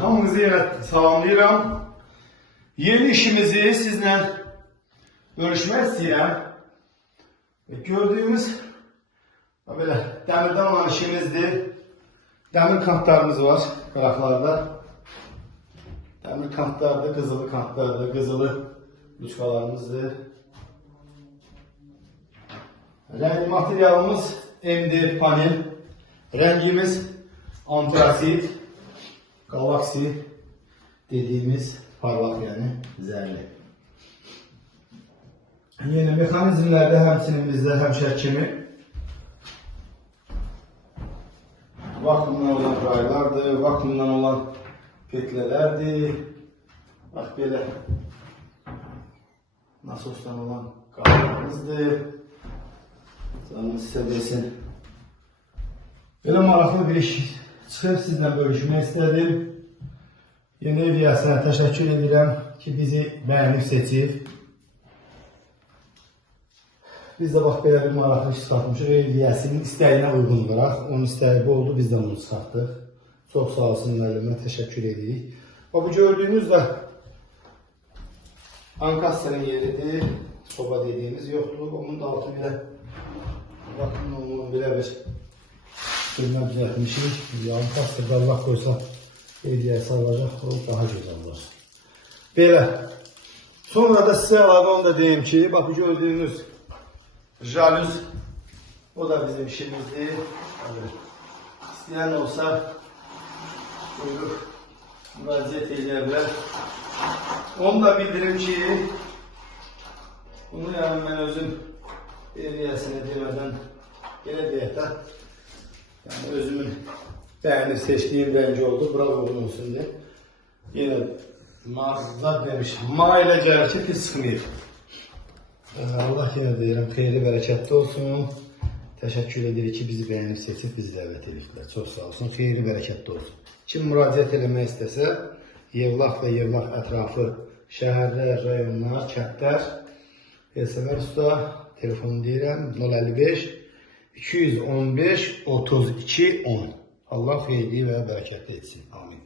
Hamınızı yenə salamlayıram. Yeni işimizi sizlə görüşmək istəyirəm. Gördüyümüz belə dəmirdən olan işimizdir. Dəmir kantlarımız var qıraqlarda. Dəmir kantlardır, qızılı kantlardır, qızılı luçkalarımızdır. Rəng materialımız MDF panel. Rəngimiz antraksit, galaksi dediğimiz parlak yani zərli. Yeni mekanizmlerde həmçinin bizdə həmişə kimi vakumdan olan raylardır, vakumdan olan petlələrdir. Bax belə nasosdan olan qalıqlarımızdır. Canım sizə desin. Belə maraqlı bir iş çıxıb sizlə bölüşmək istədim. Yeni ev yiyəsinə təşəkkür edirəm ki, bizi bəyənib seçib. Biz də bax belə bir maraqlı iş çıxartmışıq. Ev yiyəsinin istəyinə uyğun olaraq. Onun istəyi bu oldu, biz də onu çıxartdıq. Çox sağ olsun müəllimə, təşəkkür edirik. Bu gördüyünüz də ankassanın yeridir. Soba dediğimiz yoxdur. Onun da altı belə bakın onun belə bir sürmə düzəltmişik. Ankastada Allah qoysa ev alacaq, o daha gözəl olur. Belə. Sonra da sizə əlavə onu da deyim ki, bax bu gördüyünüz jalüz, o da bizim işimizdir. İstəyən olsa buyuruq müraciət edə bilər. Onu da bildirim ki, bunu yəni mən özüm ev yiyəsinə demədən belə deyək də, yəni özümün bəyənib seçdiyim rəngi oldu. Bravo olsun diye. Yine mağazada demiş. Ma ilə gəlir ki, pis çıxmayıb. Allah yenə deyirəm, xeyirli bərəkətli olsun. Təşəkkür edirik ki, bizi bəyənib seçib, bizi dəvət ediblər. Çox sağ olsun, xeyirli bərəkətli olsun. Kim müraciət eləmək istəsə, Yevlax və Yevlax ətrafı şəhərlər, rayonlar, kəndlər, SMR usta telefonu deyirəm 055 215 32 10. Allah xeyirli və bərəkətli etsin. Amin.